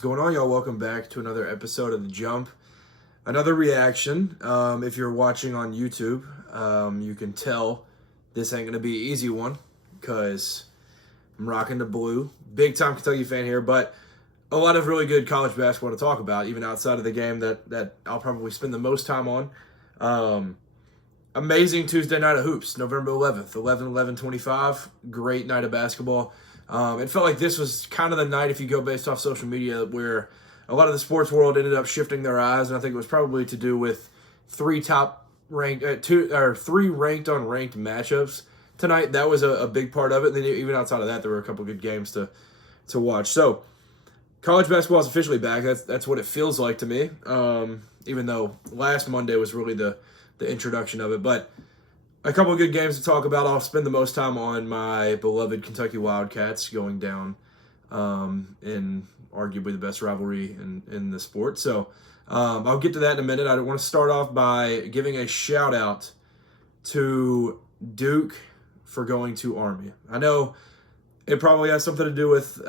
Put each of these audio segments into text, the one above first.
What's going on, y'all? Welcome back to another episode of The Jump. Another reaction. If you're watching on YouTube, you can tell this ain't going to be an easy one because I'm rocking the blue. Big time Kentucky fan here, but a lot of really good college basketball to talk about, even outside of the game that I'll probably spend the most time on. Amazing Tuesday night of hoops, November 11th, 11/11/25. Great night of basketball. It felt like this was kind of the night, if you go based off social media, where a lot of the sports world ended up shifting their eyes, and I think it was probably to do with three ranked on ranked matchups tonight. That was a big part of it. And then even outside of that, there were a couple good games to watch. So college basketball is officially back. That's what it feels like to me. Even though last Monday was really the introduction of it, but a couple of good games to talk about. I'll spend the most time on my beloved Kentucky Wildcats going down in arguably the best rivalry in the sport. So I'll get to that in a minute. I want to start off by giving a shout out to Duke for going to Army. I know it probably has something to do with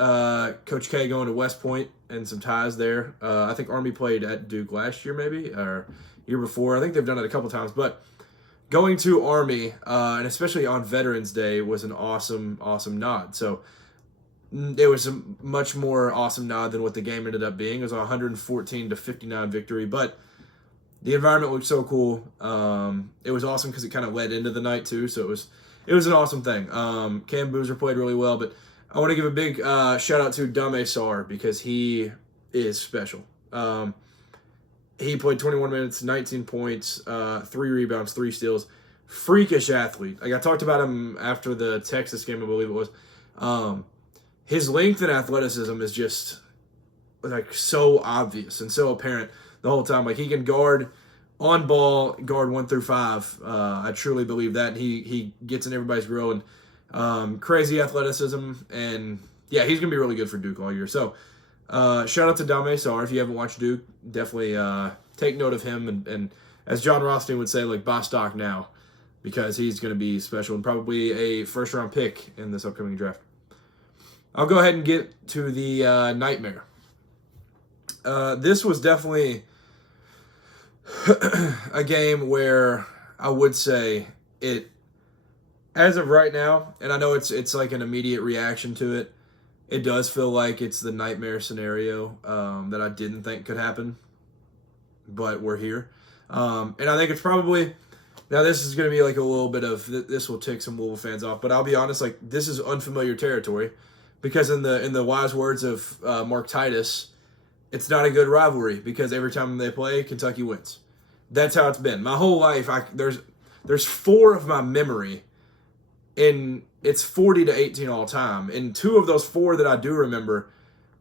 Coach K going to West Point and some ties there. I think Army played at Duke last year, maybe, or year before. I think they've done it a couple times, but going to Army, and especially on Veterans Day, was an awesome nod. So it was a much more awesome nod than what the game ended up being. It was a 114-59 victory, but the environment looked so cool. It was awesome because it kind of led into the night too, so it was an awesome thing. Cam Boozer played really well, but I want to give a big shout out to Dame Sarr because he is special. He played 21 minutes, 19 points, 3 rebounds, 3 steals. Freakish athlete. Like I talked about him after the Texas game, I believe it was. His length and athleticism is just like so obvious and so apparent the whole time. Like he can guard on ball, guard 1 through 5. I truly believe that. He gets in everybody's grill and crazy athleticism. And yeah, he's gonna be really good for Duke all year. So shout out to Dame Sarr. If you haven't watched Duke, definitely take note of him. And as John Rothstein would say, like, buy stock now because he's going to be special and probably a first-round pick in this upcoming draft. I'll go ahead and get to the nightmare. This was definitely a game where I would say it, as of right now, and I know it's like an immediate reaction to it, it does feel like it's the nightmare scenario that I didn't think could happen, but we're here. And I think it's probably, now this is going to be like a little bit of, this will tick some Louisville fans off, but I'll be honest, like this is unfamiliar territory because in the wise words of Mark Titus, it's not a good rivalry because every time they play, Kentucky wins. That's how it's been. My whole life, there's 4 of my memory in, it's 40-18 all time. And 2 of those 4 that I do remember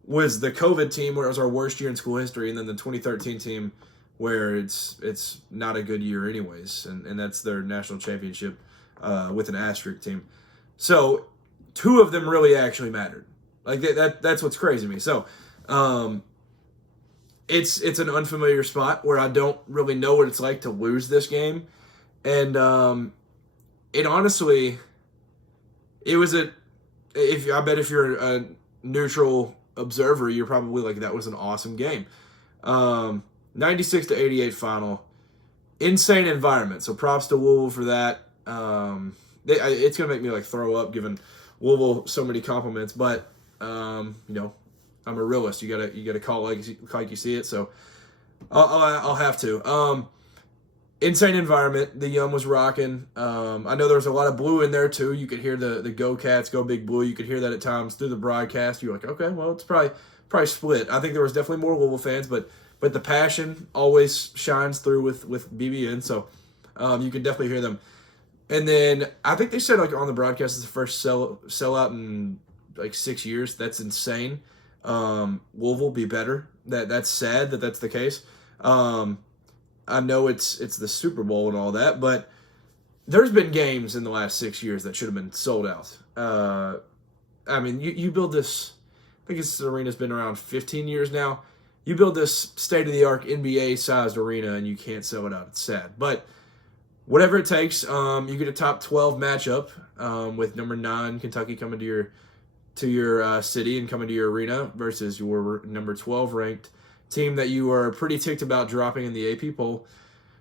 was the COVID team where it was our worst year in school history, and then the 2013 team where it's not a good year anyways, and that's their national championship with an asterisk team. So 2 of them really actually mattered. Like that's what's crazy to me. So it's an unfamiliar spot where I don't really know what it's like to lose this game, and it honestly. It was I bet if you're a neutral observer, you're probably like, that was an awesome game. 96-88 final. Insane environment. So props to Louisville for that. It's going to make me like throw up giving Louisville so many compliments, but I'm a realist. You gotta call it like you see it. So I'll have to. Insane environment. The Yum was rocking. I know there was a lot of blue in there too. You could hear the Go Cats, Go Big Blue. You could hear that at times through the broadcast. You're like, okay, well, it's probably split. I think there was definitely more Louisville fans, but the passion always shines through with BBN. So you could definitely hear them. And then I think they said like on the broadcast it's the first sellout in like 6 years. That's insane. Louisville be better. That's sad that's the case. I know it's the Super Bowl and all that, but there's been games in the last 6 years that should have been sold out. I mean, you build this, I think this arena's been around 15 years now. You build this state-of-the-art NBA-sized arena and you can't sell it out. It's sad. But whatever it takes, you get a top 12 matchup with number 9 Kentucky coming to to your city and coming to your arena versus your number 12 ranked team that you are pretty ticked about dropping in the AP poll.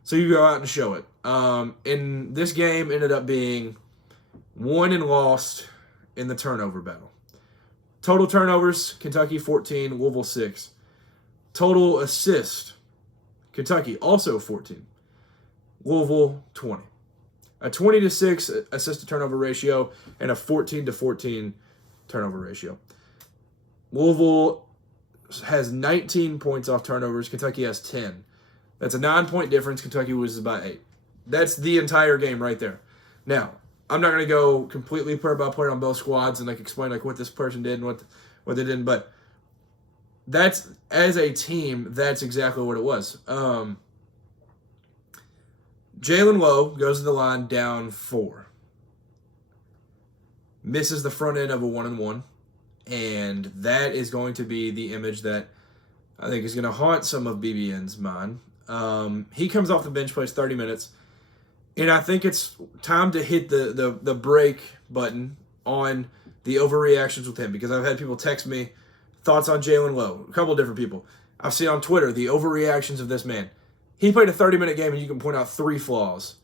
So you go out and show it. And this game ended up being won and lost in the turnover battle. Total turnovers, Kentucky 14, Louisville 6. Total assist, Kentucky also 14, Louisville 20. A 20-6 assist to turnover ratio and a 14-14 turnover ratio. Louisville has 19 points off turnovers. Kentucky has 10. That's a 9-point difference. Kentucky was by 8. That's the entire game right there. Now, I'm not going to go completely player by player on both squads and explain what this person did and what they didn't, but that's, as a team, that's exactly what it was. Jalen Lowe goes to the line down 4. Misses the front end of a 1-and-1. And that is going to be the image that I think is going to haunt some of BBN's mind. He comes off the bench, plays 30 minutes. And I think it's time to hit the break button on the overreactions with him. Because I've had people text me thoughts on Jalen Lowe. A couple of different people. I've seen on Twitter the overreactions of this man. He played a 30-minute game, and you can point out 3 flaws.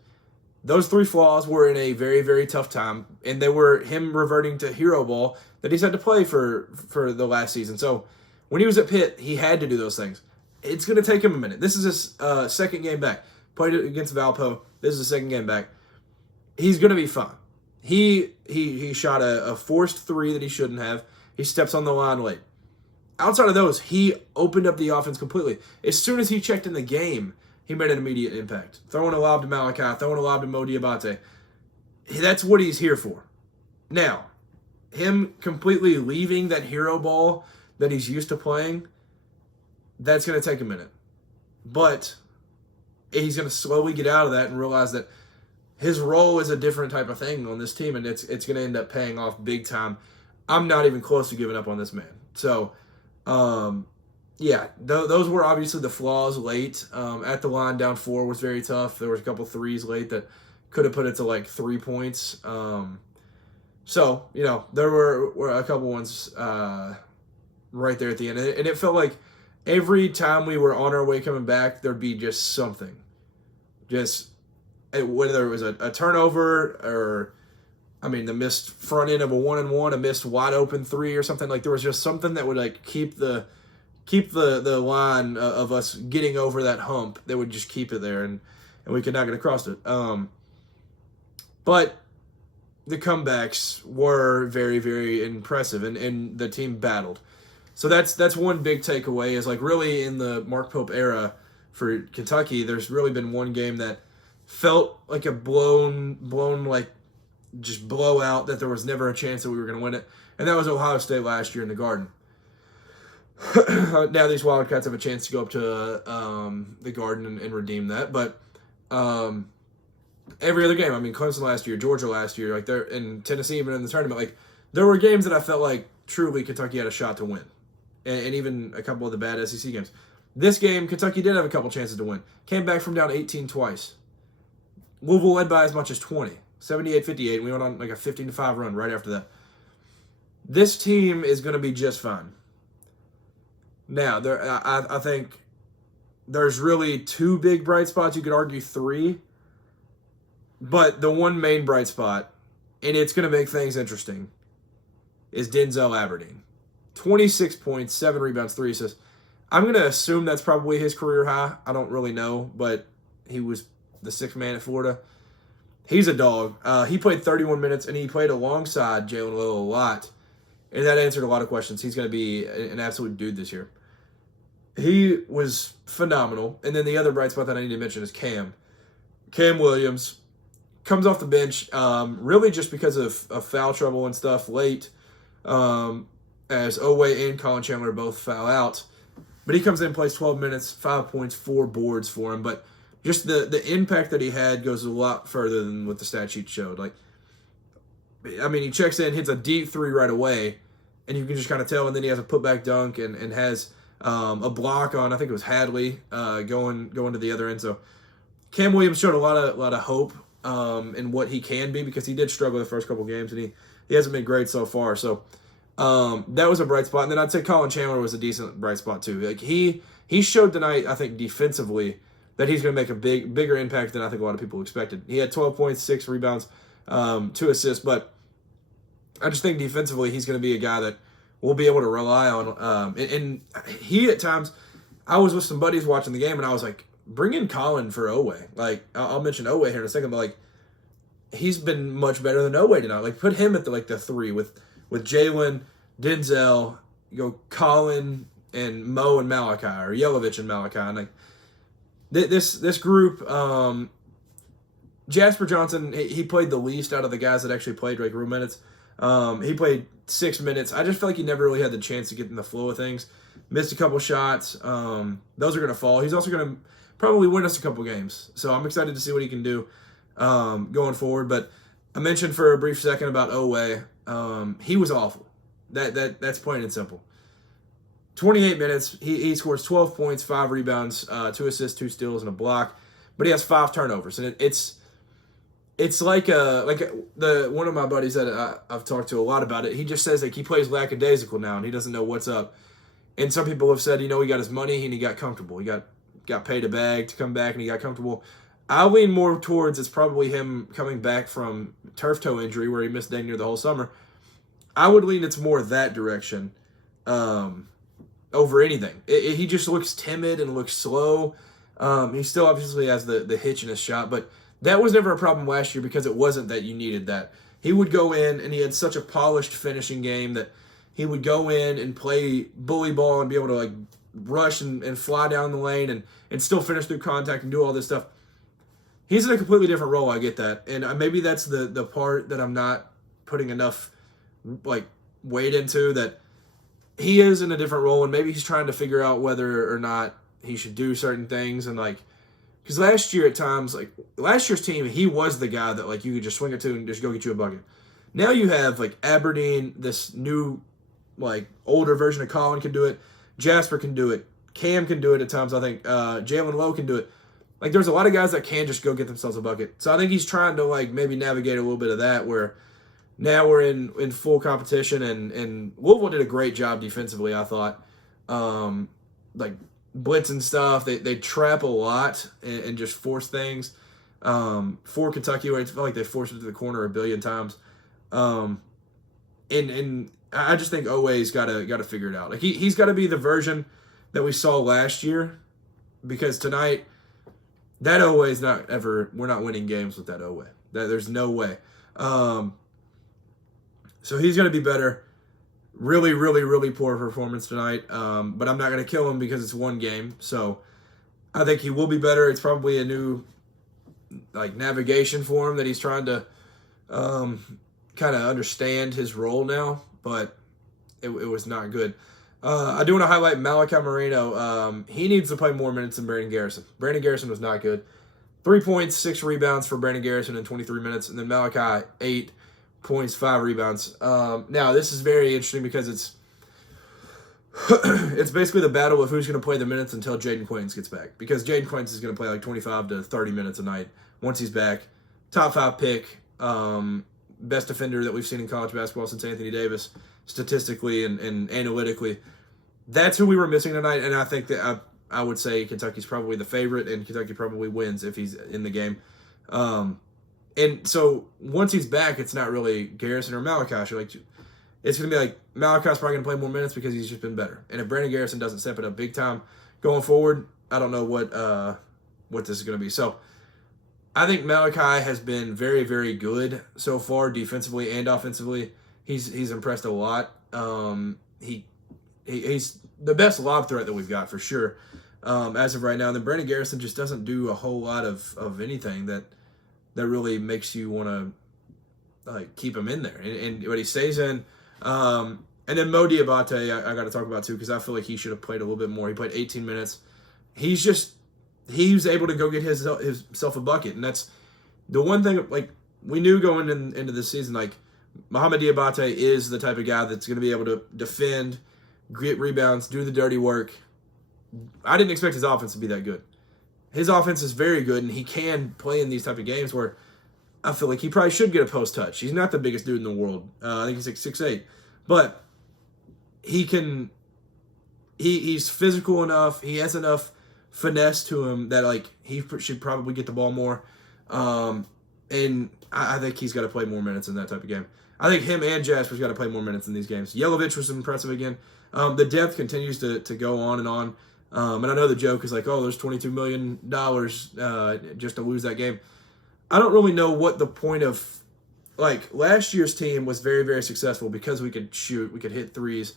Those 3 flaws were in a very, very tough time, and they were him reverting to hero ball that he's had to play for the last season. So when he was at Pitt, he had to do those things. It's going to take him a minute. This is his second game back. Played it against Valpo. This is his second game back. He's going to be fine. He shot a forced 3 that he shouldn't have. He steps on the line late. Outside of those, he opened up the offense completely. As soon as he checked in the game, he made an immediate impact. Throwing a lob to Malachi, throwing a lob to Mo Diabate. That's what he's here for. Now, him completely leaving that hero ball that he's used to playing, that's going to take a minute. But he's going to slowly get out of that and realize that his role is a different type of thing on this team, and it's going to end up paying off big time. I'm not even close to giving up on this man. So, those were obviously the flaws late. At the line, down 4 was very tough. There was a couple threes late that could have put it to 3 points. There were a couple ones right there at the end. And it felt like every time we were on our way coming back, there'd be just something. Just whether it was a turnover or, the missed front end of a 1-and-1, a missed wide open 3 or something. There was just something that would keep the line of us getting over that hump. That would just keep it there, and we could not get across it. But the comebacks were very, very impressive, and the team battled. So that's one big takeaway is really in the Mark Pope era for Kentucky, there's really been one game that felt like a blown just blowout that there was never a chance that we were going to win it, and that was Ohio State last year in the Garden. Now these Wildcats have a chance to go up to the Garden and redeem that, but every other game, Clemson last year, Georgia last year, they're in Tennessee even in the tournament, there were games that I felt like truly Kentucky had a shot to win, and even a couple of the bad SEC games. This game, Kentucky did have a couple chances to win. Came back from down 18 twice. Louisville led by as much as 20, 78-58, and we went on a 15-5 run right after that. This team is going to be just fine. Now, I think there's really 2 big bright spots. You could argue 3. But the one main bright spot, and it's going to make things interesting, is Denzel Aberdeen. 26 points, 7 rebounds, 3 assists. I'm going to assume that's probably his career high. I don't really know, but he was the 6th man at Florida. He's a dog. He played 31 minutes, and he played alongside Jalen Lowe a lot. And that answered a lot of questions. He's going to be an absolute dude this year. He was phenomenal. And then the other bright spot that I need to mention is Cam. Cam Williams comes off the bench really just because of foul trouble and stuff late as Oweh and Colin Chandler both foul out. But he comes in and plays 12 minutes, 5 points, 4 boards for him. But just the impact that he had goes a lot further than what the stat sheet showed. He checks in, hits a deep 3 right away, and you can just kind of tell. And then he has a putback dunk and has a block on, I think it was Hadley, going to the other end. So Cam Williams showed a lot of hope in what he can be, because he did struggle the first couple games, and he hasn't been great so far. So That was a bright spot. And then I'd say Colin Chandler was a decent bright spot too. Like he showed tonight, I think, defensively that he's going to make a bigger impact than I think a lot of people expected. He had 12 points, 6 rebounds, 2 assists, but I just think defensively he's going to be a guy that we'll be able to rely on. And he at times, I was with some buddies watching the game, and I was like, bring in Colin for Owe. Like, I'll mention Owe here in a second, but like, he's been much better than Owe tonight. Like, put him at the 3 with Jalen, Denzel, Colin, and Mo and Malachi, or Yelovich and Malachi. And like this group, Jasper Johnson, he played the least out of the guys that actually played like real minutes. He played 6 minutes. I just feel like he never really had the chance to get in the flow of things. Missed a couple shots. Those are going to fall. He's also going to probably win us a couple games. So I'm excited to see what he can do going forward. But I mentioned for a brief second about Owe. He was awful. That's plain and simple. 28 minutes. He scores 12 points, 5 rebounds, 2 assists, 2 steals, and a block. But he has 5 turnovers, and it's like one of my buddies that I've talked to a lot about it. He just says like he plays lackadaisical now, and he doesn't know what's up. And some people have said, he got his money and he got comfortable. He got paid a bag to come back, and he got comfortable. I lean more towards it's probably him coming back from turf toe injury where he missed dang near the whole summer. I would lean it's more that direction over anything. He just looks timid and looks slow. He still obviously has the hitch in his shot, but that was never a problem last year because it wasn't that you needed that. He would go in, and he had such a polished finishing game that he would go in and play bully ball and be able to like rush and fly down the lane and still finish through contact and do all this stuff. He's in a completely different role, I get that. And maybe that's the part that I'm not putting enough like weight into, that he is in a different role, and maybe he's trying to figure out whether or not he should do certain things. And like, because last year at times, like last year's team, he was the guy that like you could just swing it to and just go get you a bucket. Now you have like Aberdeen, this new like older version of Colin can do it. Jasper can do it. Cam can do it at times. I think Jalen Lowe can do it. Like there's a lot of guys that can just go get themselves a bucket. So I think he's trying to like maybe navigate a little bit of that, where now we're in full competition, and Louisville did a great job defensively, I thought. Like blitz and stuff. They trap a lot and just force things. For Kentucky, where it felt like they forced it to the corner a billion times. And I just think Owe's got to figure it out. Like he's got to be the version that we saw last year, because tonight that Owe's not ever. We're not winning games with that Owe. There's no way. So he's going to be better. Really, really, really poor performance tonight. But I'm not going to kill him because it's one game. So I think he will be better. It's probably a new like navigation for him that he's trying to kind of understand his role now. But it was not good. I do want to highlight Malachi Moreno. He needs to play more minutes than Brandon Garrison. Brandon Garrison was not good. 3 points, 6 rebounds for Brandon Garrison in 23 minutes. And then Malachi, 8 points, 5 rebounds. Now, this is very interesting because it's basically the battle of who's going to play the minutes until Jaden Quains gets back. Because Jaden Quains is going to play like 25 to 30 minutes a night once he's back. Top 5 pick. Best defender that we've seen in college basketball since Anthony Davis, statistically and analytically. That's who we were missing tonight, and I think that I would say Kentucky's probably the favorite, and Kentucky probably wins if he's in the game. And so once he's back, it's not really Garrison or Malachi. It's going to be like Malachi's probably going to play more minutes because he's just been better. And if Brandon Garrison doesn't step it up big time going forward, I don't know what this is going to be. So I think Malachi has been very, very good so far, defensively and offensively. He's impressed a lot. He's the best lob threat that we've got for sure as of right now. And then Brandon Garrison just doesn't do a whole lot of anything that really makes you want to like keep him in there. But he stays in. And then Mo Diabate, I got to talk about too, because I feel like he should have played a little bit more. He played 18 minutes. He was able to go get himself a bucket, and that's the one thing. Like we knew going into this season, like Mohamed Diabate is the type of guy that's going to be able to defend, get rebounds, do the dirty work. I didn't expect his offense to be that good. His offense is very good, and he can play in these type of games where I feel like he probably should get a post touch. He's not the biggest dude in the world. I think he's like 6'8", but he's physical enough. He has enough finesse to him that like he should probably get the ball more. And I think he's got to play more minutes in that type of game. I think him and Jasper's got to play more minutes in these games. Yelovich was impressive again. The depth continues to go on and on. And I know the joke is like, oh, there's $22 million just to lose that game. I don't really know what the point of, like, last year's team was very, very successful because we could shoot, we could hit threes,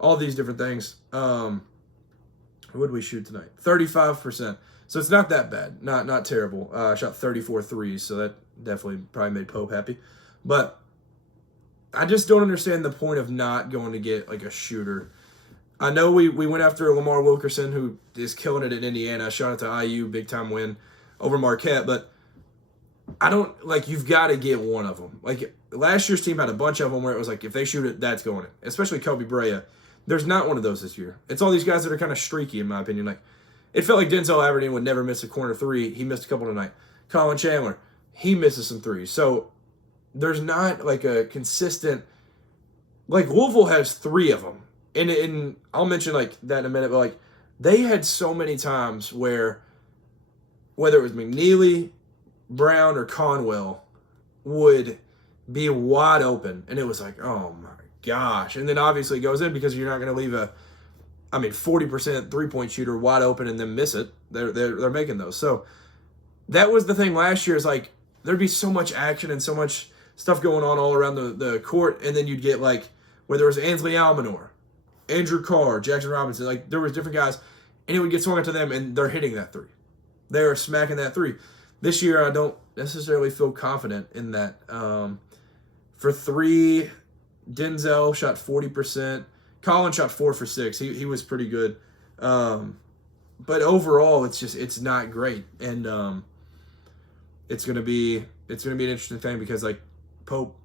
all these different things. What did we shoot tonight? 35%. So it's not that bad. Not terrible. I shot 34 threes, so that definitely probably made Pope happy. But I just don't understand the point of not going to get, like, a shooter. I know we went after Lamar Wilkerson, who is killing it in Indiana. Shout out to IU, big-time win over Marquette. But I don't, like, you've got to get one of them. Like, last year's team had a bunch of them where it was like, if they shoot it, that's going in. Especially Kobe Brea. There's not one of those this year. It's all these guys that are kind of streaky, in my opinion. Like, it felt like Denzel Aberdeen would never miss a corner three. He missed a couple tonight. Colin Chandler, he misses some threes. So there's not, like, a consistent, like, Louisville has three of them. And I'll mention, like, that in a minute, but, like, they had so many times where, whether it was McNeely, Brown, or Conwell, would be wide open. And it was like, oh, my gosh. And then, obviously, it goes in because you're not going to leave 40% three-point shooter wide open and then miss it. They're making those. So that was the thing last year is, like, there'd be so much action and so much stuff going on all around the court, and then you'd get, like, where there was Ansley Almanor, Andrew Carr, Jackson Robinson, like, there was different guys, and it would get swung to them, and they're hitting that three. They are smacking that three. This year, I don't necessarily feel confident in that. For three, Denzel shot 40%. Colin shot 4 for 6. He was pretty good. But overall, it's not great. And it's gonna be an interesting thing because, like, Pope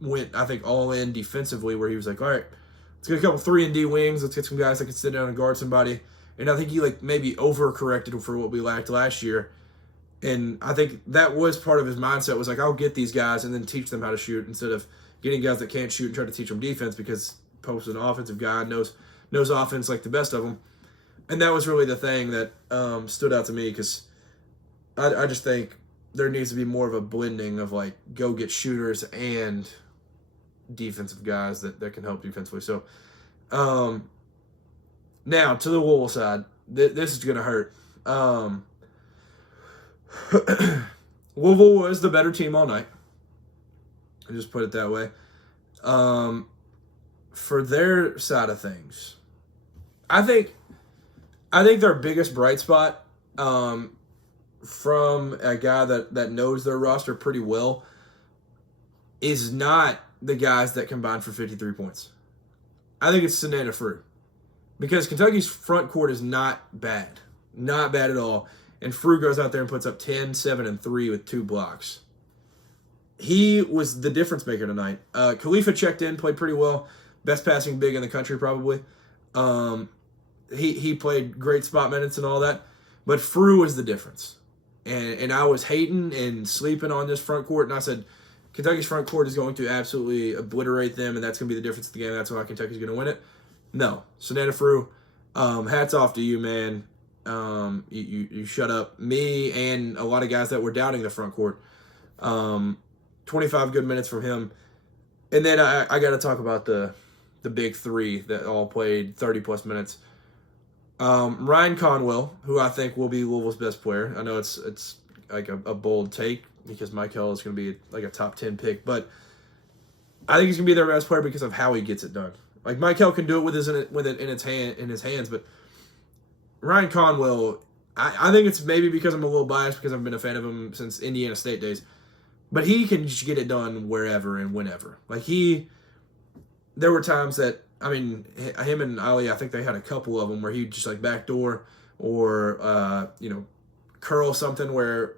went, I think, all in defensively where he was like, all right, let's get a couple 3-and-D wings. Let's get some guys that can sit down and guard somebody. And I think he, like, maybe overcorrected for what we lacked last year. And I think that was part of his mindset was like, I'll get these guys and then teach them how to shoot instead of getting guys that can't shoot and try to teach them defense because Pope's an offensive guy, knows offense like the best of them. And that was really the thing that stood out to me because I just think there needs to be more of a blending of, like, go get shooters and defensive guys that can help defensively. So now to the Louisville side, this is going to hurt. Louisville was the better team all night. I'll just put it that way. For their side of things, I think their biggest bright spot from a guy that knows their roster pretty well is not the guys that combined for 53 points. I think it's Sanana Frew. Because Kentucky's front court is not bad. Not bad at all. And Frew goes out there and puts up 10, 7, and 3 with 2 blocks. He was the difference maker tonight. Khalifa checked in, played pretty well. Best passing big in the country, probably. He played great spot minutes and all that. But Frew was the difference. And I was hating and sleeping on this front court, and I said, Kentucky's front court is going to absolutely obliterate them, and that's going to be the difference in the game. That's why Kentucky's going to win it. No. Sanana Frew, hats off to you, man. You shut up. Me and a lot of guys that were doubting the front court. 25 good minutes from him. And then I got to talk about the big three that all played 30-plus minutes. Ryan Conwell, who I think will be Louisville's best player. I know it's like a bold take because Mikel is going to be like a top 10 pick, but I think he's going to be their best player because of how he gets it done. Like, Mikel can do it with it in his hands, but Ryan Conwell, I think it's maybe because I'm a little biased because I've been a fan of him since Indiana State days, but he can just get it done wherever and whenever. Like, there were times that, I mean, him and Ali, I think they had a couple of them where he'd just, like, backdoor or, curl something where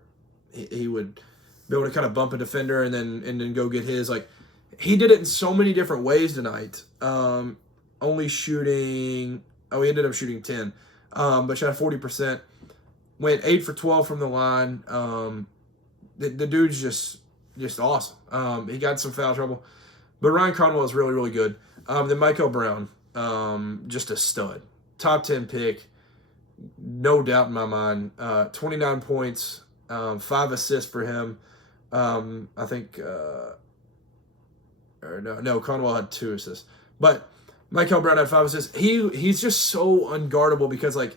he would be able to kind of bump a defender and then go get his. Like, he did it in so many different ways tonight. Only shooting, he ended up shooting 10, but shot 40%. Went 8 for 12 from the line. The dude's just awesome. He got some foul trouble, but Ryan Conwell is really, really good. Then Mikel Brown. just a stud. Top 10 pick, no doubt in my mind. 29 points, 5 assists for him. I think, Conwell had 2 assists. But Mikel Brown had 5 assists. He's just so unguardable because, like,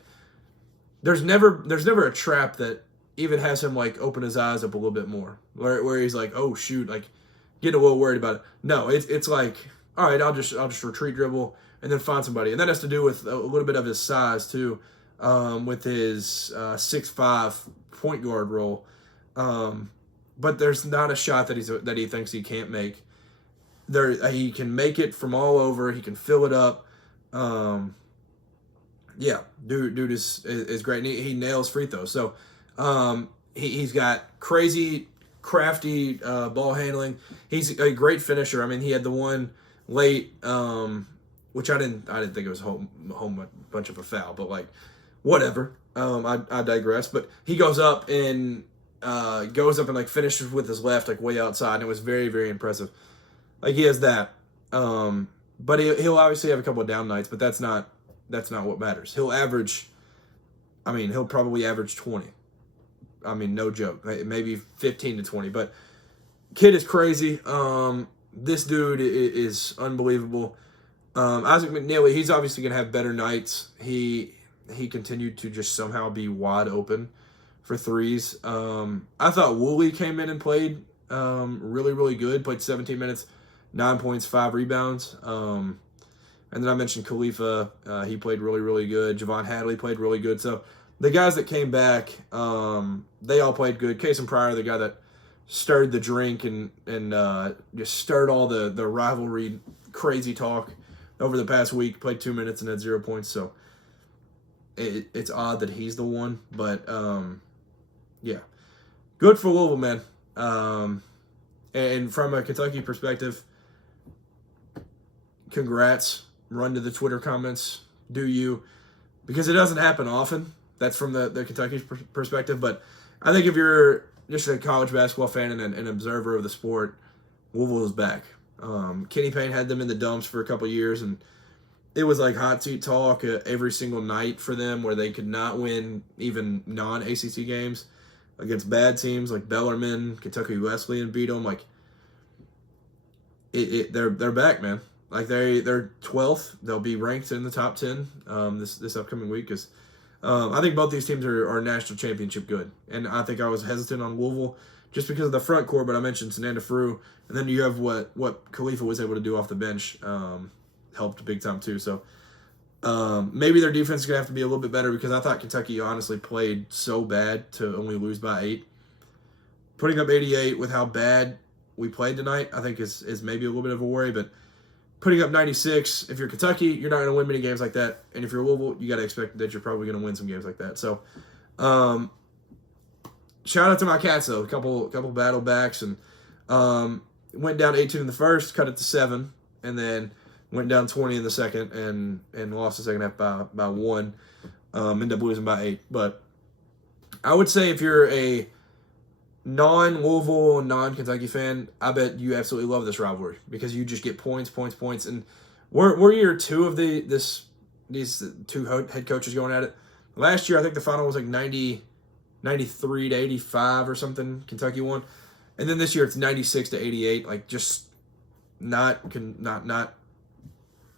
there's never a trap that even has him, like, open his eyes up a little bit more. Where he's like, oh, shoot, like, getting a little worried about it. No, it's like, all right, I'll just retreat dribble and then find somebody. And that has to do with a little bit of his size, too, with his 6'5" point guard role. But there's not a shot that he thinks he can't make. He can make it from all over. He can fill it up. Dude is great. And he nails free throws. So he's got crazy, crafty ball handling. He's a great finisher. I mean, he had the one late, which I didn't think it was a whole bunch of a foul, but like whatever. I digress. But he goes up and like finishes with his left, like way outside, and it was very, very impressive. Like he has that. But he'll obviously have a couple of down nights, but that's not what matters. He'll probably average 20. I mean, no joke. Maybe 15 to 20. But kid is crazy. This dude is unbelievable. Isaac McNeely, he's obviously going to have better nights. He continued to just somehow be wide open for threes. I thought Woolley came in and played really, really good. Played 17 minutes, 9 points, 5 rebounds. And then I mentioned Khalifa. He played really, really good. Javon Hadley played really good. So the guys that came back, they all played good. Case and Pryor, the guy that stirred the drink and just stirred all the rivalry crazy talk over the past week, played 2 minutes and had 0 points. So it's odd that he's the one. But, good for Louisville, man. And from a Kentucky perspective, congrats. Run to the Twitter comments. Do you? Because it doesn't happen often. That's from the Kentucky perspective. But I think if you're just a college basketball fan and an observer of the sport, Louisville is back. Kenny Payne had them in the dumps for a couple years, and it was like hot seat talk every single night for them where they could not win even non-ACC games against bad teams like Bellarmine, Kentucky Wesleyan beat them. Like, they're back, man. Like they're 12th. They'll be ranked in the top 10 this upcoming week because I think both these teams are national championship good. And I think I was hesitant on Louisville just because of the front court, but I mentioned Sananda Frew, and then you have what Khalifa was able to do off the bench helped big time too. So maybe their defense is gonna have to be a little bit better because I thought Kentucky honestly played so bad to only lose by 8. Putting up 88 with how bad we played tonight, I think is maybe a little bit of a worry, but putting up 96, if you're Kentucky, you're not going to win many games like that. And if you're Louisville, you got to expect that you're probably going to win some games like that. So, shout out to my Cats, though. A couple battle backs. And went down 18 in the first, cut it to 7. And then went down 20 in the second and lost the second half by 1. Ended up losing by 8. But I would say if you're a non-Louisville, non-Kentucky fan, I bet you absolutely love this rivalry because you just get points. And we're year 2 of these 2 head coaches going at it. Last year, I think the final was like 93 to 85 or something. Kentucky won. And then this year, it's 96 to 88. Like, just not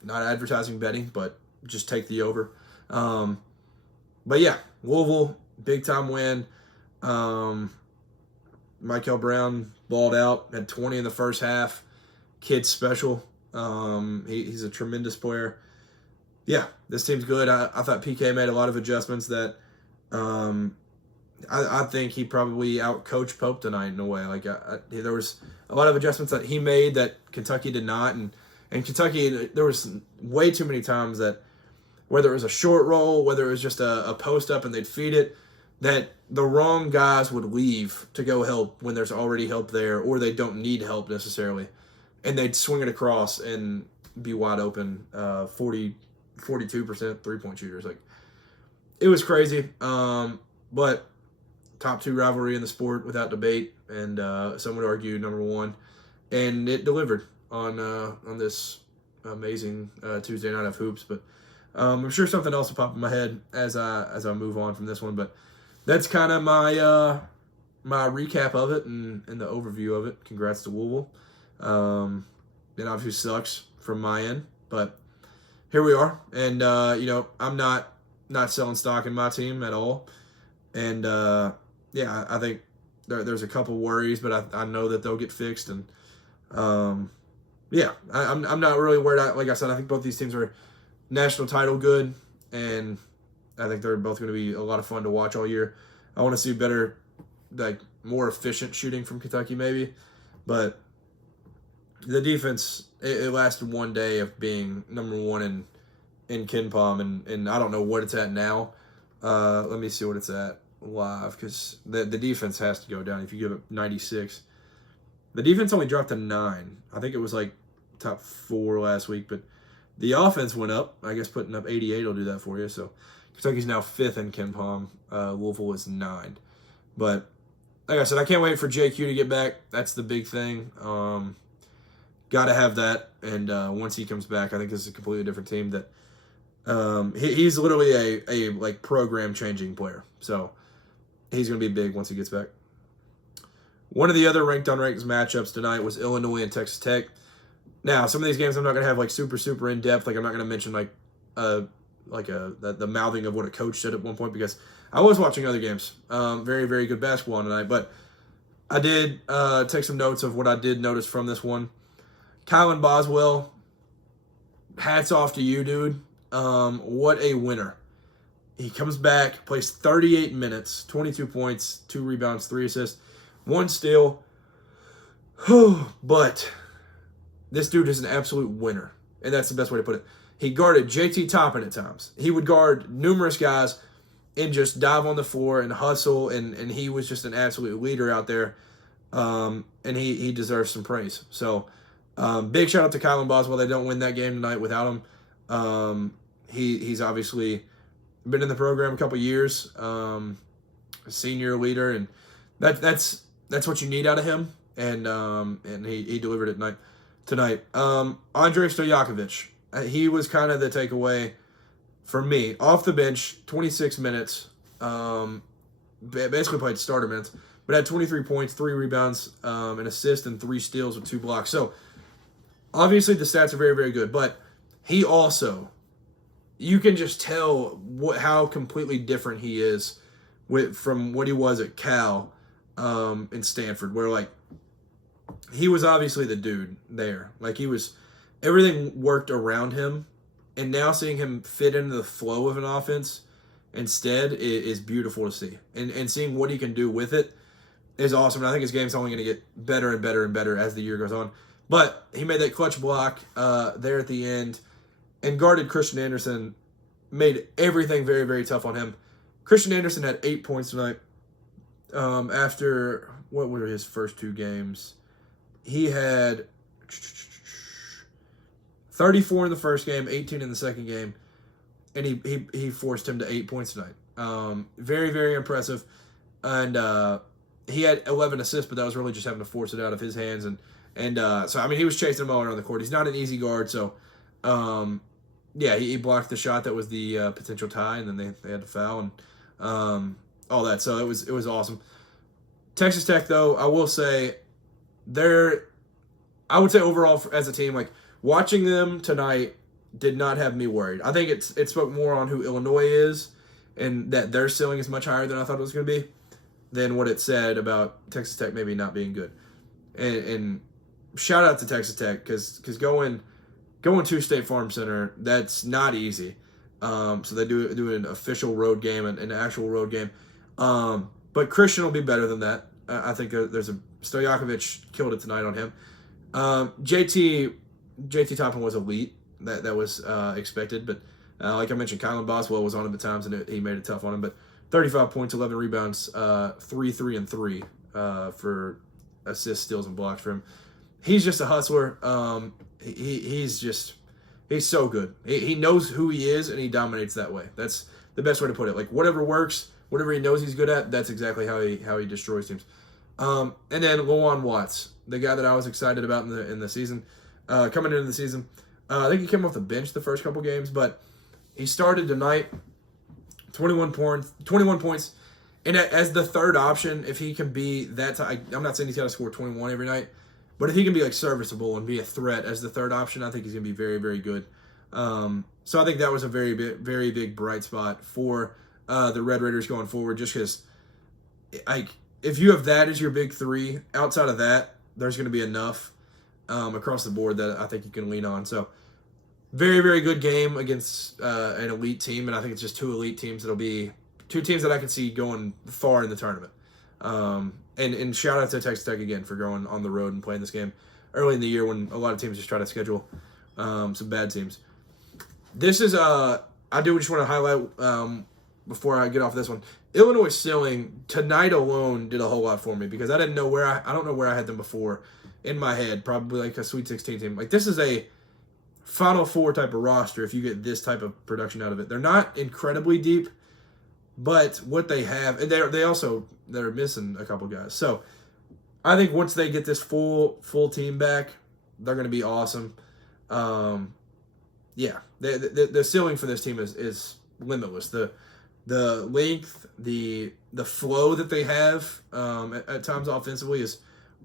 advertising betting, but just take the over. But yeah, Louisville, big-time win. Mikel Brown balled out, had 20 in the first half. Kid's special. He's a tremendous player. Yeah, this team's good. I thought PK made a lot of adjustments that I think he probably outcoached Pope tonight in a way. Like there was a lot of adjustments that he made that Kentucky did not. And Kentucky, there was way too many times that whether it was a short roll, whether it was just a post up and they'd feed it, that the wrong guys would leave to go help when there's already help there, or they don't need help necessarily. And they'd swing it across and be wide open, 42% three-point shooters. Like, it was crazy. But top 2 rivalry in the sport without debate, and some would argue number 1. And it delivered on this amazing Tuesday night of hoops. But I'm sure something else will pop in my head as I move on from this one. But that's kind of my recap of it and the overview of it. Congrats to Louisville. It obviously sucks from my end, but here we are. And I'm not selling stock in my team at all. And I think there's a couple worries, but I know that they'll get fixed. And I'm not really worried. Like I said, I think both these teams are national title good, and I think they're both going to be a lot of fun to watch all year. I want to see better, more efficient shooting from Kentucky maybe, but the defense, it lasted one day of being number one in KenPom, and I don't know what it's at now. Let me see what it's at live, because the defense has to go down if you give it 96. The defense only dropped to 9. I think it was top 4 last week, but the offense went up. I guess putting up 88 will do that for you. So Kentucky's now 5th in KenPom. Louisville is 9. But like I said, I can't wait for JQ to get back. That's the big thing. Got to have that. And once he comes back, I think this is a completely different team. That he's literally a program changing player. So he's going to be big once he gets back. One of the other ranked unranked matchups tonight was Illinois and Texas Tech. Now, some of these games I'm not going to have super in depth. I'm not going to mention the mouthing of what a coach said at one point, because I was watching other games. Very, very good basketball tonight. But I did take some notes of what I did notice from this one. Kylan Boswell, hats off to you, dude. What a winner. He comes back, plays 38 minutes, 22 points, 2 rebounds, 3 assists, 1 steal. But this dude is an absolute winner, and that's the best way to put it. He guarded JT Toppin at times. He would guard numerous guys and just dive on the floor and hustle, and he was just an absolute leader out there, and he deserves some praise. So big shout out to Kylan Boswell. They don't win that game tonight without him. He's obviously been in the program a couple years, a senior leader, and that's what you need out of him, and he delivered it tonight. Andre Stojakovic, he was kind of the takeaway for me. Off the bench, 26 minutes, basically played starter minutes, but had 23 points, 3 rebounds, an assist, and 3 steals with 2 blocks. So obviously the stats are very, very good, but he also, you can just tell how completely different he is from what he was at Cal and Stanford, where he was obviously the dude there. Everything worked around him, and now seeing him fit into the flow of an offense instead is beautiful to see. And seeing what he can do with it is awesome. And I think his game's only going to get better and better and better as the year goes on. But he made that clutch block there at the end and guarded Christian Anderson, made everything very, very tough on him. Christian Anderson had 8 points tonight. After, what were his first 2 games? He had 34 in the first game, 18 in the second game, and he forced him to 8 points tonight. Very, very impressive. And he had 11 assists, but that was really just having to force it out of his hands. And so, he was chasing him all around the court. He's not an easy guard, so he blocked the shot that was the potential tie, and then they had to foul and all that. So it was awesome. Texas Tech, though, I will say, I would say overall as a team, watching them tonight did not have me worried. I think it spoke more on who Illinois is, and that their ceiling is much higher than I thought it was going to be, than what it said about Texas Tech maybe not being good. And shout out to Texas Tech, because going to State Farm Center, that's not easy. So they do an official road game, an actual road game. But Christian will be better than that. I think there's Stojakovic killed it tonight on him. JT Toppin was elite. That was expected. But like I mentioned, Kylan Boswell was on him at times, and he made it tough on him. But 35 points, 11 rebounds, 3 and 3 for assists, steals, and blocks for him. He's just a hustler. He's so good. He knows who he is, and he dominates that way. That's the best way to put it. Whatever works, whatever he knows he's good at, that's exactly how he destroys teams. And then Lawan Watts, the guy that I was excited about in the season, coming into the season, I think he came off the bench the first couple games, but he started tonight, 21 points. And as the third option, if he can be that I'm not saying he's got to score 21 every night, but if he can be like serviceable and be a threat as the third option, I think he's going to be very, very good. So I think that was a very big bright spot for the Red Raiders going forward, just because if you have that as your big three, outside of that, there's going to be enough across the board that I think you can lean on. So very, very good game against an elite team, and I think it's just two elite teams. It'll be two teams that I can see going far in the tournament. And shout out to Texas Tech again for going on the road and playing this game early in the year when a lot of teams just try to schedule some bad teams. This is I do just want to highlight before I get off this one. Illinois Ceiling tonight alone did a whole lot for me because I don't know where I had them before in my head. Probably like a Sweet 16 team. Like this is a Final Four type of roster if you get this type of production out of it. They're not incredibly deep, but what they have, and they're missing a couple guys. So I think once they get this full team back, they're going to be awesome. Yeah, the ceiling for this team is limitless. The length, the flow that they have at times offensively is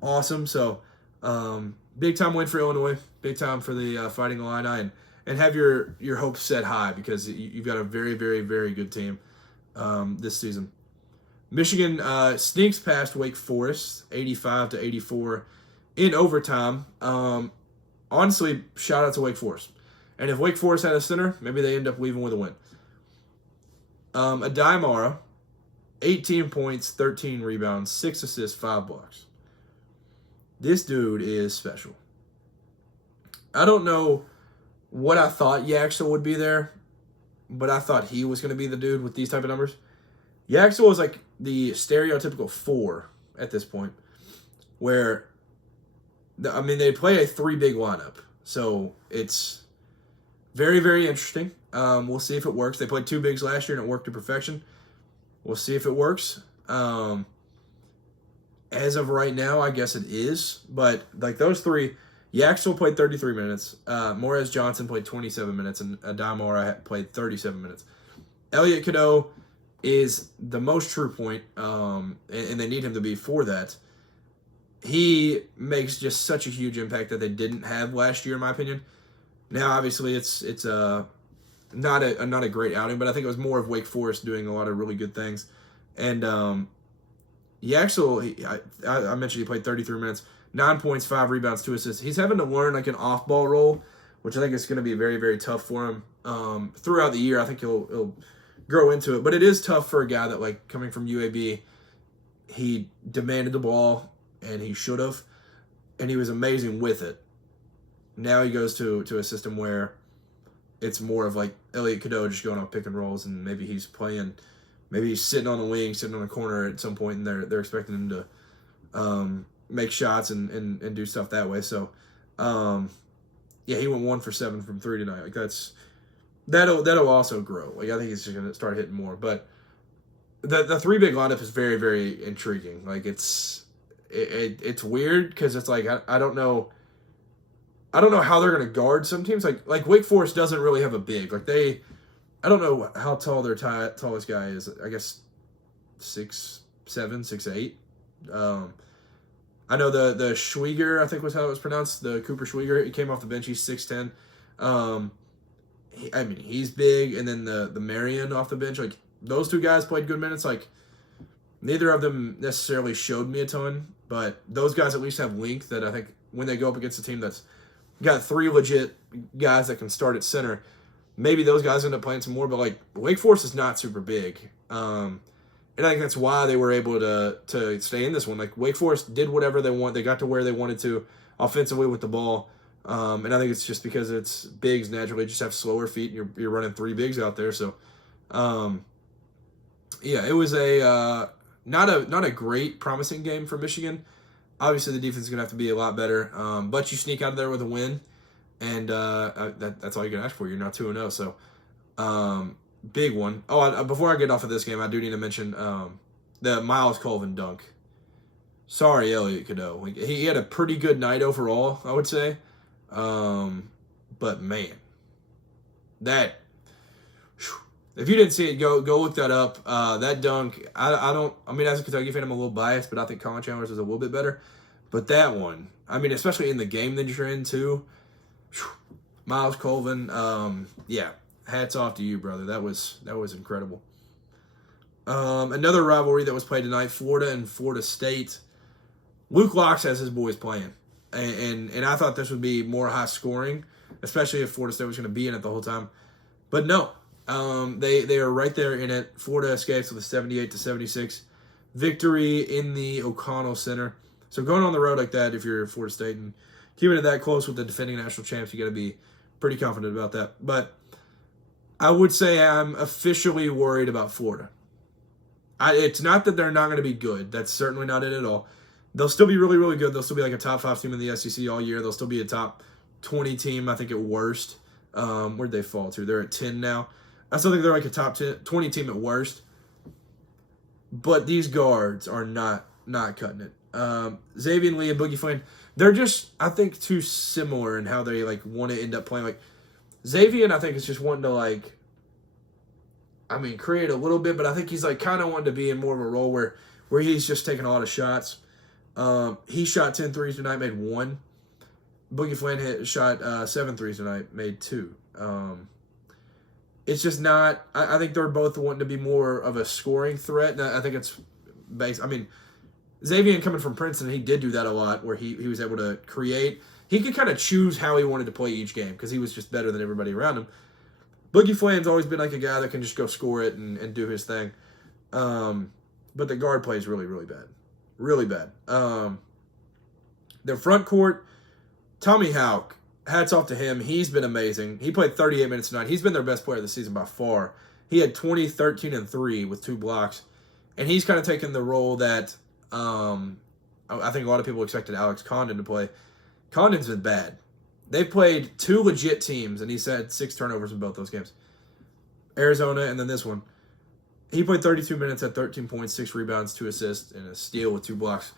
awesome. So big time win for Illinois, big time for the Fighting Illini, and have your hopes set high because you've got a very, very, very good team this season. Michigan sneaks past Wake Forest 85-84 in overtime. Honestly, shout out to Wake Forest. And if Wake Forest had a center, maybe they end up leaving with a win. Adai Mara, 18 points, 13 rebounds, 6 assists, 5 blocks. This dude is special. I don't know what I thought Yaxel would be there, but I thought he was going to be the dude with these type of numbers. Yaxel was like the stereotypical 4 at this point, where, they play a 3 big lineup. So it's very, very interesting. We'll see if it works. They played 2 bigs last year and it worked to perfection. We'll see if it works. As of right now, I guess it is. But like those 3, Yaxel played 33 minutes. Morez Johnson played 27 minutes, and Adai Mara played 37 minutes. Elliot Cadeau is the most true point, and they need him to be for that. He makes just such a huge impact that they didn't have last year, in my opinion. Now, obviously, it's not a great outing, but I think it was more of Wake Forest doing a lot of really good things. And Yaxel, I mentioned he played 33 minutes, 9 points, 5 rebounds, 2 assists. He's having to learn like an off-ball role, which I think is going to be very, very tough for him throughout the year. I think he'll grow into it, but it is tough for a guy that, like, coming from UAB, he demanded the ball, and he should have, and he was amazing with it. Now he goes to a system where it's more of like Elliot Cadeau just going off pick and rolls, and maybe he's sitting on the wing, sitting on the corner at some point, and they're expecting him to make shots and do stuff that way. So, yeah, he went 1 for 7 from 3 tonight. Like that'll also grow. Like I think he's just gonna start hitting more. But the 3 big lineup is very, very intriguing. Like it's weird because it's like I don't know how they're gonna guard some teams. Like Wake Forest doesn't really have a big. Like I don't know how tall their tallest guy is. I guess 6'7", 6'8". I know the Schwieger, I think was how it was pronounced. The Cooper Schwieger, he came off the bench. He's 6'10". He's big, and then the Marion off the bench. Like those 2 guys played good minutes. Like neither of them necessarily showed me a ton, but those guys at least have length that I think when they go up against a team that's got 3 legit guys that can start at center, maybe those guys end up playing some more. But like Wake Forest is not super big, and I think that's why they were able to stay in this one. Like Wake Forest did whatever they want. They got to where they wanted to offensively with the ball, and I think it's just because it's bigs naturally just have slower feet, and you're running 3 bigs out there. So, yeah, it was a not a great promising game for Michigan. Obviously, the defense is going to have to be a lot better, but you sneak out of there with a win, and that's all you can ask for. You're now 2-0, so big one. Oh, before I get off of this game, I do need to mention the Miles Colvin dunk. Sorry, Elliot Cadeau. He had a pretty good night overall, I would say, But man, that, if you didn't see it, go look that up. That dunk, I mean, as a Kentucky fan, I'm a little biased, but I think Colin Chandler's is a little bit better. But that one, I mean, especially in the game that you're in too, Miles Colvin, yeah, hats off to you, brother. That was incredible. Another rivalry that was played tonight, Florida and Florida State. Luke Locks has his boys playing, and I thought this would be more high scoring, especially if Florida State was going to be in it the whole time. But no, they are right there in it. Florida escapes with a 78-76 victory in the O'Connell Center. So going on the road like that, if you're Florida State and keeping it that close with the defending national champs, you got to be pretty confident about that. But I would say I'm officially worried about Florida. It's not that they're not going to be good. That's certainly not it at all. They'll still be really, really good. They'll still be like a top 5 team in the SEC all year. They'll still be a top 20 team, I think, at worst. Where'd they fall to? They're at 10 now. I still think they're like a top 20 team at worst. But these guards are not cutting it. Xavier Lee and Boogie Flynn, they're just, I think, too similar in how they like want to end up playing. Like Xavier, I think, is just wanting to like, I mean, create a little bit, but I think he's like kind of wanting to be in more of a role where he's just taking a lot of shots. He shot 10 threes tonight, made 1. Boogie Flynn shot 7 threes tonight, made 2. It's just not, I think they're both wanting to be more of a scoring threat. And I think it's based, I mean, Xavier coming from Princeton, he did do that a lot where he was able to create. He could kind of choose how he wanted to play each game because he was just better than everybody around him. Boogie Flynn's always been like a guy that can just go score it and do his thing. But the guard play is really, really bad. Really bad. Their front court, Tommy Houck, hats off to him. He's been amazing. He played 38 minutes tonight. He's been their best player of the season by far. He had 20, 13, and 3 with 2 blocks. And he's kind of taken the role that I think a lot of people expected Alex Condon to play. Condon's been bad. They've played 2 legit teams, and he's had 6 turnovers in both those games. Arizona and then this one. He played 32 minutes, had 13 points, 6 rebounds, 2 assists, and a steal with 2 blocks.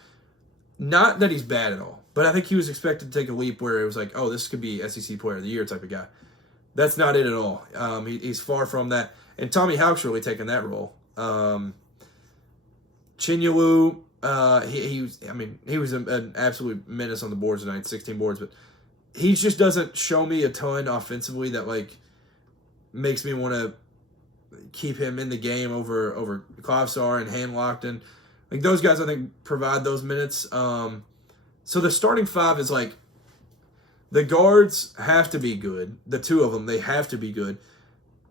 Not that he's bad at all, but I think he was expected to take a leap where it was like, oh, this could be SEC Player of the Year type of guy. That's not it at all. He's far from that. And Tommy Houck's really taken that role. Chinyalu, he was an absolute menace on the boards tonight, 16 boards, but he just doesn't show me a ton offensively that like makes me want to keep him in the game over Klavsar and Hand-Lockton. Like those guys, I think, provide those minutes. So the starting 5 is like the guards have to be good. The 2 of them, they have to be good.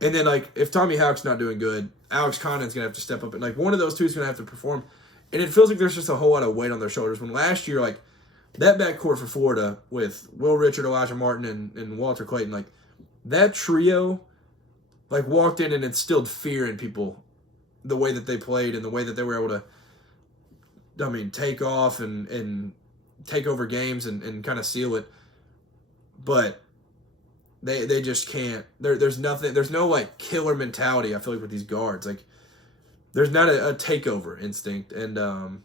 And then like if Tommy Houck's not doing good, Alex Condon's gonna have to step up, and like one of those 2 is gonna have to perform. And it feels like there's just a whole lot of weight on their shoulders. When last year, like that backcourt for Florida with Will Richard, Elijah Martin, and Walter Clayton, like that trio, like walked in and instilled fear in people, the way that they played and the way that they were able to, take off and take over games and kind of seal it. But they just can't. There's nothing. There's no like killer mentality. I feel like with these guards, like there's not a takeover instinct, and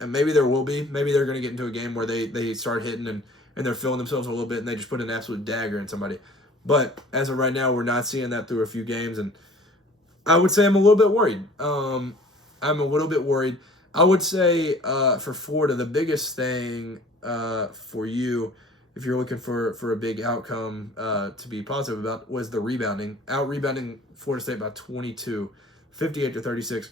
maybe there will be. Maybe they're going to get into a game where they start hitting and they're feeling themselves a little bit and they just put an absolute dagger in somebody. But as of right now, we're not seeing that through a few games, and I would say I'm a little bit worried. I'm a little bit worried. I would say for Florida, the biggest thing for you, if you're looking for a big outcome to be positive about, was the rebounding. Out-rebounding Florida State by 22, 58-36.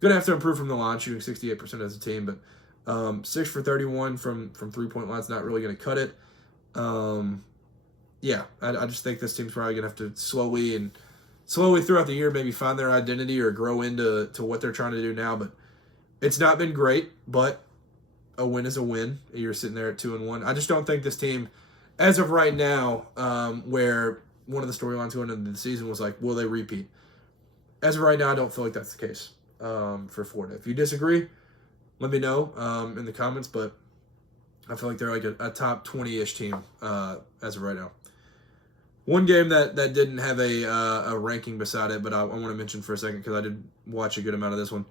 Going to have to improve from the line, shooting 68% as a team, but 6 for 31 from three-point line's not really going to cut it. Yeah, I just think this team's probably going to have to slowly throughout the year maybe find their identity or grow into what they're trying to do now. But it's not been great, but a win is a win. You're sitting there at 2-1. I just don't think this team, as of right now, where one of the storylines going into the season was like, will they repeat? As of right now, I don't feel like that's the case for Florida. If you disagree, let me know in the comments, but I feel like they're like a top 20-ish team as of right now. One game that didn't have a ranking beside it, but I want to mention for a second because I did watch a good amount of this one.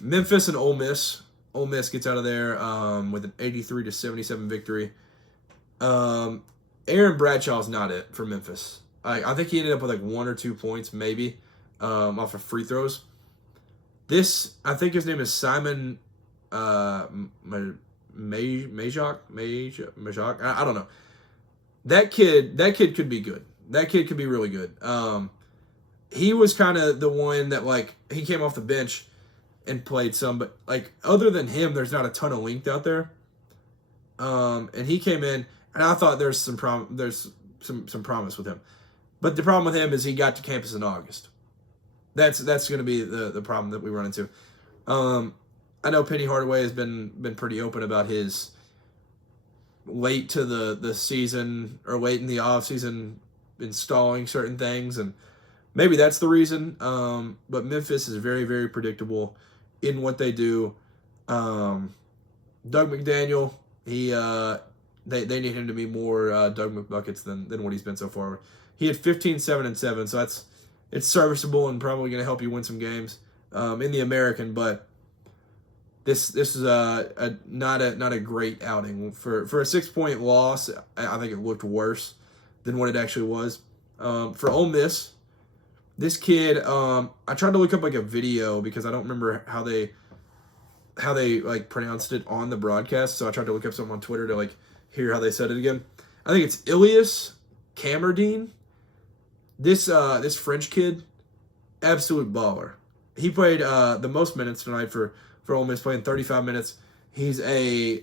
Memphis and Ole Miss. Ole Miss gets out of there with an 83-77 victory. Aaron Bradshaw's not it for Memphis. I think he ended up with like 1 or 2 points maybe off of free throws. I think his name is Simon Majok. I don't know. That kid could be good. That kid could be really good. He was kind of the one that, like, he came off the bench and played some, but, like, other than him, there's not a ton of length out there. And he came in, and I thought there's some promise with him. But the problem with him is he got to campus in August. That's going to be the problem that we run into. I know Penny Hardaway has been pretty open about his late to the season or late in the off season installing certain things, and maybe that's the reason. But Memphis is very, very predictable in what they do. Doug McDaniel, they need him to be more Doug McBuckets than what he's been so far. He had 15, 7, and 7, so it's serviceable and probably going to help you win some games in the American. But this is not a great outing for a 6-point loss. I think it looked worse than what it actually was. For Ole Miss, this kid, I tried to look up like a video because I don't remember how they like pronounced it on the broadcast. So I tried to look up something on Twitter to like hear how they said it again. I think it's Ilias Camerdine. This French kid, absolute baller. He played the most minutes tonight for Ole Miss, playing 35 minutes. He's a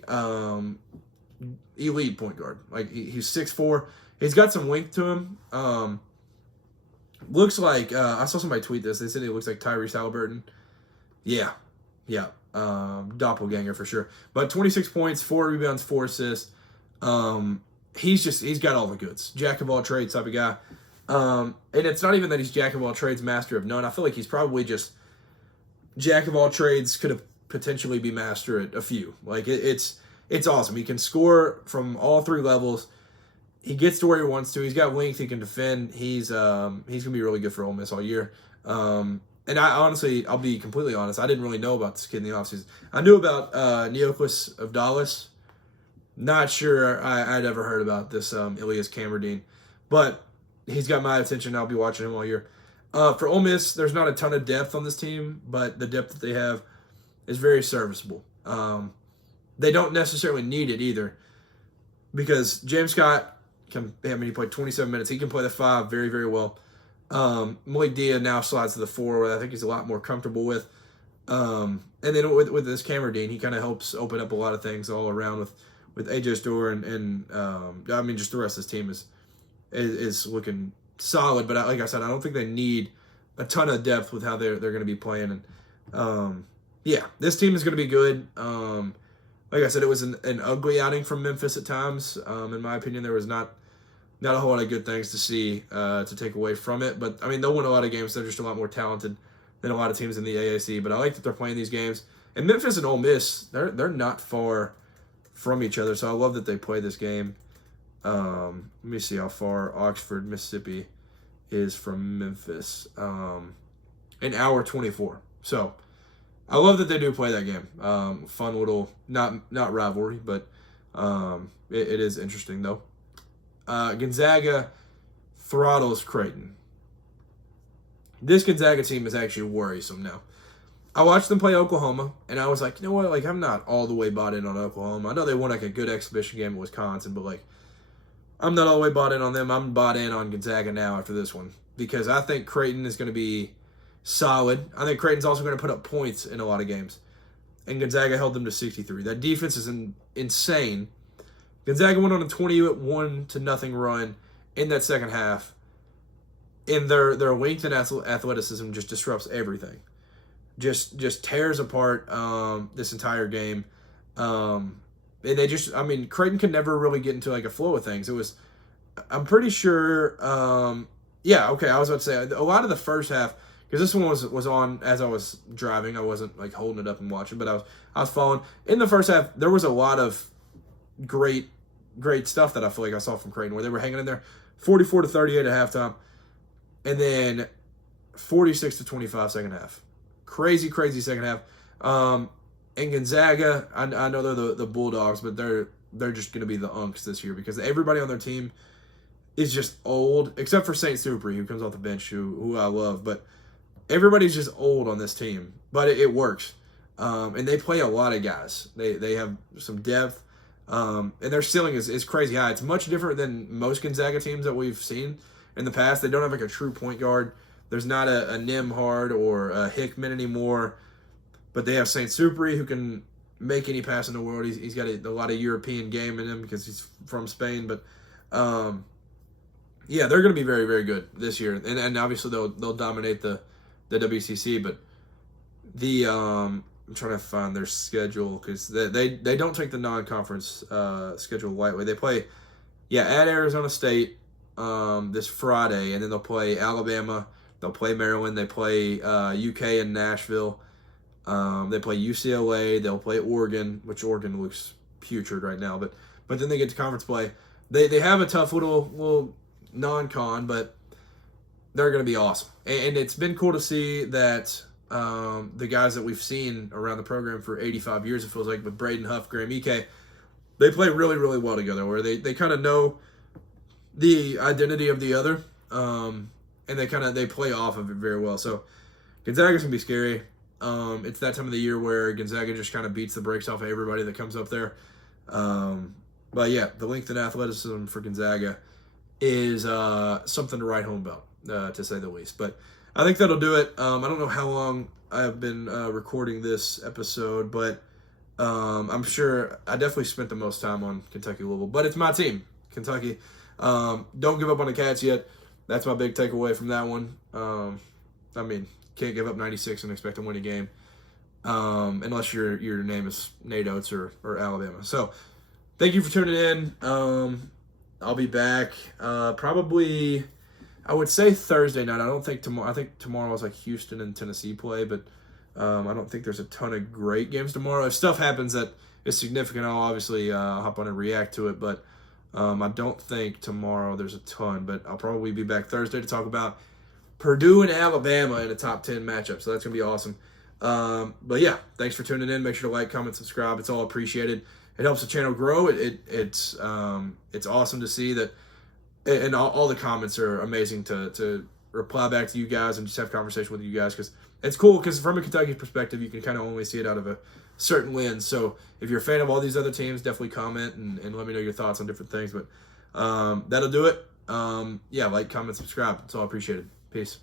elite point guard. Like he's 6'4". He's got some length to him. Looks like I saw somebody tweet this. They said he looks like Tyrese Halliburton. Yeah. Doppelganger for sure. But 26 points, 4 rebounds, 4 assists. He's got all the goods. Jack of all trades type of guy. And it's not even that he's jack of all trades, master of none. I feel like he's probably just jack of all trades, could have potentially be master at a few. Like it's awesome. He can score from all 3 levels. He gets to where he wants to. He's got length. He can defend. He's gonna be really good for Ole Miss all year. And I'll be completely honest. I didn't really know about this kid in the offseason. I knew about Neoclis of Dallas. Not sure I'd ever heard about this Ilias Camerdine, but he's got my attention. I'll be watching him all year. For Ole Miss, there's not a ton of depth on this team, but the depth that they have is very serviceable. They don't necessarily need it either, because James Scott he played 27 minutes. He can play the 5 very, very well. Malik Dia now slides to the 4, where I think he's a lot more comfortable with. And then with this Camerdine, he kind of helps open up a lot of things all around with AJ Storr and just the rest of his team is looking solid. But like I said, I don't think they need a ton of depth with how they're going to be playing. And this team is going to be good. Like I said, it was an ugly outing from Memphis at times. In my opinion, there was not a whole lot of good things to see to take away from it. But, I mean, they'll win a lot of games. They're just a lot more talented than a lot of teams in the AAC. But I like that they're playing these games. And Memphis and Ole Miss, they're not far from each other. So I love that they play this game. Let me see how far Oxford, Mississippi is from Memphis. An hour 24. So I love that they do play that game. Fun little, not rivalry, but it is interesting though. Gonzaga throttles Creighton. This Gonzaga team is actually worrisome now. I watched them play Oklahoma, and I was like, you know what? Like, I'm not all the way bought in on Oklahoma. I know they won like a good exhibition game at Wisconsin, but like, I'm not all the way bought in on them. I'm bought in on Gonzaga now after this one, because I think Creighton is going to be solid. I think Creighton's also going to put up points in a lot of games. And Gonzaga held them to 63. That defense is insane. Gonzaga went on a 21-0 run in that second half. And their length and athleticism just disrupts everything. Just tears apart this entire game. And they Creighton could never really get into like a flow of things. I'm pretty sure, I was about to say, a lot of the first half, because this one was on as I was driving. I wasn't like holding it up and watching, but I was following. In the first half, there was a lot of great stuff that I feel like I saw from Creighton, where they were hanging in there 44-38 at halftime, and then 46-25 second half. Crazy second half. And Gonzaga, I know they're the Bulldogs, but they're they're just going to be the unks this year because everybody on their team is just old, except for St. Supri, who comes off the bench, who I love. But everybody's just old on this team. But it works. And they play a lot of guys. They have some depth. And their ceiling is crazy high. It's much different than most Gonzaga teams that we've seen in the past. They don't have like a true point guard. There's not a Nimhard or a Hickman anymore. But they have St. Supri, who can make any pass in the world. He's got a lot of European game in him because he's from Spain. But yeah, they're going to be very, very good this year, and obviously they'll dominate the WCC. But I'm trying to find their schedule because they don't take the non-conference schedule lightly. They play at Arizona State this Friday, and then they'll play Alabama. They'll play Maryland. They play UK and Nashville. They play UCLA. They'll play Oregon, which Oregon looks putrid right now. But then they get to conference play. They have a tough little non-con, but they're going to be awesome. And it's been cool to see that the guys that we've seen around the program for 85 years, it feels like, with Braden Huff, Graham Ike, they play really, really well together, where they kind of know the identity of the other, and they play off of it very well. So Gonzaga's going to be scary. It's that time of the year where Gonzaga just kind of beats the brakes off of everybody that comes up there. But yeah, the length and athleticism for Gonzaga is something to write home about, to say the least. But I think that'll do it. I don't know how long I've been recording this episode, but I'm sure I definitely spent the most time on Kentucky Louisville. But it's my team, Kentucky. Don't give up on the Cats yet. That's my big takeaway from that one. I mean, can't give up 96 and expect to win a game, unless your name is Nate Oates or Alabama. So thank you for tuning in. I'll be back probably, I would say Thursday night. I don't think tomorrow. I think tomorrow is like Houston and Tennessee play, but I don't think there's a ton of great games tomorrow. If stuff happens that is significant, I'll obviously hop on and react to it, but I don't think tomorrow there's a ton. But I'll probably be back Thursday to talk about Purdue and Alabama in a top 10 matchup, so that's going to be awesome. But yeah, thanks for tuning in. Make sure to like, comment, subscribe. It's all appreciated. It helps the channel grow. It's awesome to see that, and all the comments are amazing to reply back to you guys and just have conversation with you guys, because it's cool, because from a Kentucky perspective, you can kind of only see it out of a certain lens. So if you're a fan of all these other teams, definitely comment and let me know your thoughts on different things. But that'll do it. Yeah, like, comment, subscribe. It's all appreciated. Peace.